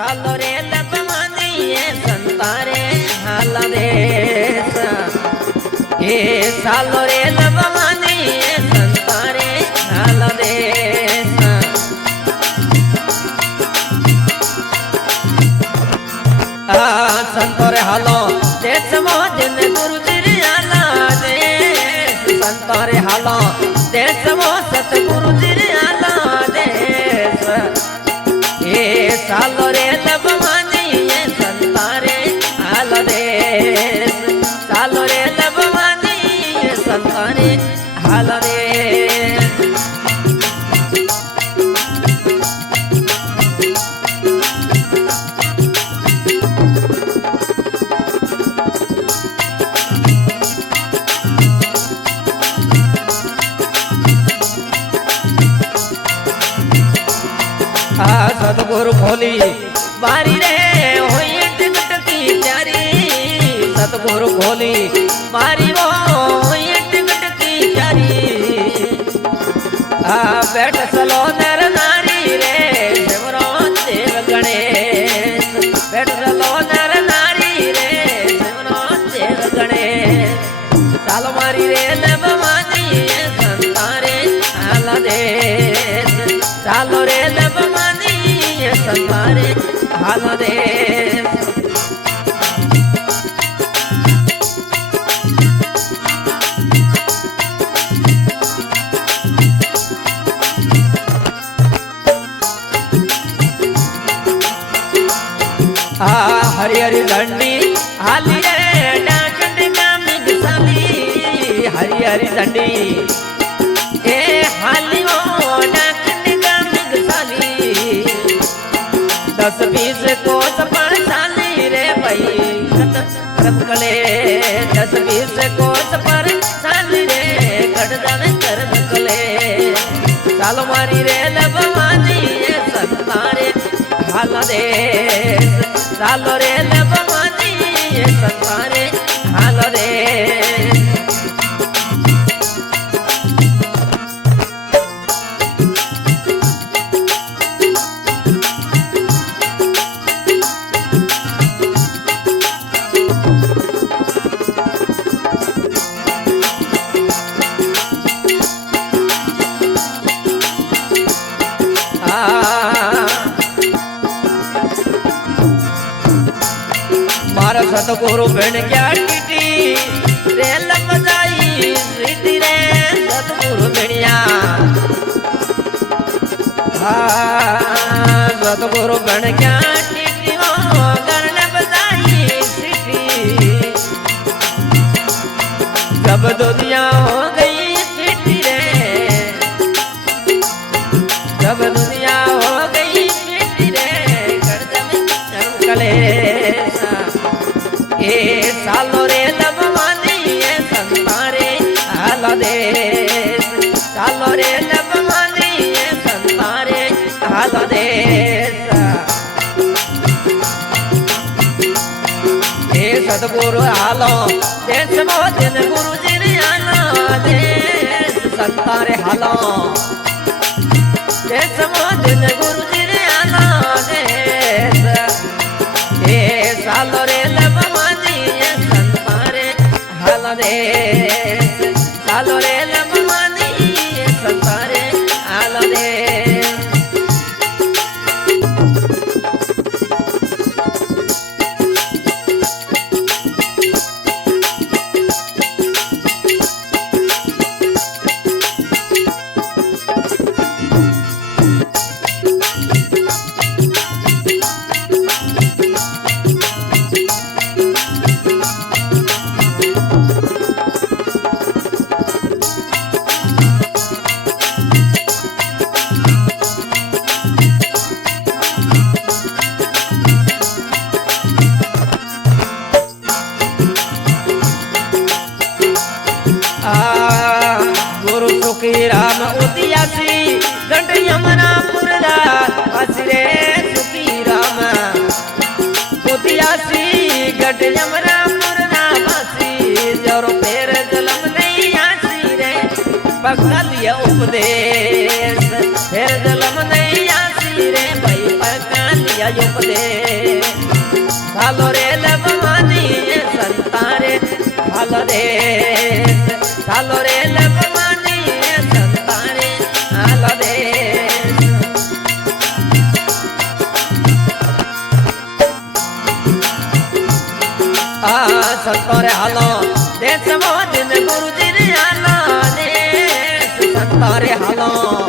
सालो रे लपमानी ये संतारे हाल देश ये सालो रे लपमानी ये संतारे हाल देश संतोरे हालो देश मोदिन गुरुजी आला देश संतोरे हालो देश मो सतगुरुजी आला देश ये सालो रे लबमानी ये संतारे हाल देश सालो रे लबमानी ये संतारे हाल देश सतगुरु खोली बारी रे होई टिकट की प्यारी सतगुरु खोली बारी वो होई टिकट की प्यारी बैठ चलो नर नारी रे शिवरो देव गणेश बैठ चलो नर नारी रे शिवरो देव गणेश साल मारी रे लबमानी संतारे हाल देश सालो रे लबमानी संतारे हाल देश हरी हरी झंडी हाली रे डाकंड कामी गुसाली हरी हरी झंडी ए हाली ओ डाकंड कामी गुसाली 10-20 कोस पर साली रे भाई करत कले 10-20 कोस पर साली रे कट जाने करत कले साल मारी रे लबमानी ये संतारे हाल देश सालो रे लबमानी ये संतारे हाल देश मारा सतगुरु बन गया टीटी रे लपजाई सीटी रे सतगुरु बनिया सतगुरु बन गया टीटी वो गण बजाई सीटी जब दुनिया हो गई सीटी रे जब दुनिया हो गई सीटी रे कर जब कले ए सालो रे लबमानी ये संतारे हाल देश सालो रे लबमानी ये संतारे हाल देश ए सतगुरु हालो देश मोदिन गुरुजी ने आला देश संतारे हालो देश मोदिन गुरुजी ने आला देश ए सालो रे देश सालो रे लबमानी संतारे हाल देश राम उदियासी गंड यमुना पुरदा हसरे सुखी राम उदियासी गंड यमुना पुरदा बासी जरो पेर जलम नहीं आसी रे पकड़ लिया उपदेश फिर जलम नहीं आसी रे भाई पकड़ लिया उपदेश झालो रे लबमानी संतारे झालो रे लबमानी संतारे झालो रे संतोरे हालो देश मोदिन गुरुजी रे हालो देश संतोरे हालो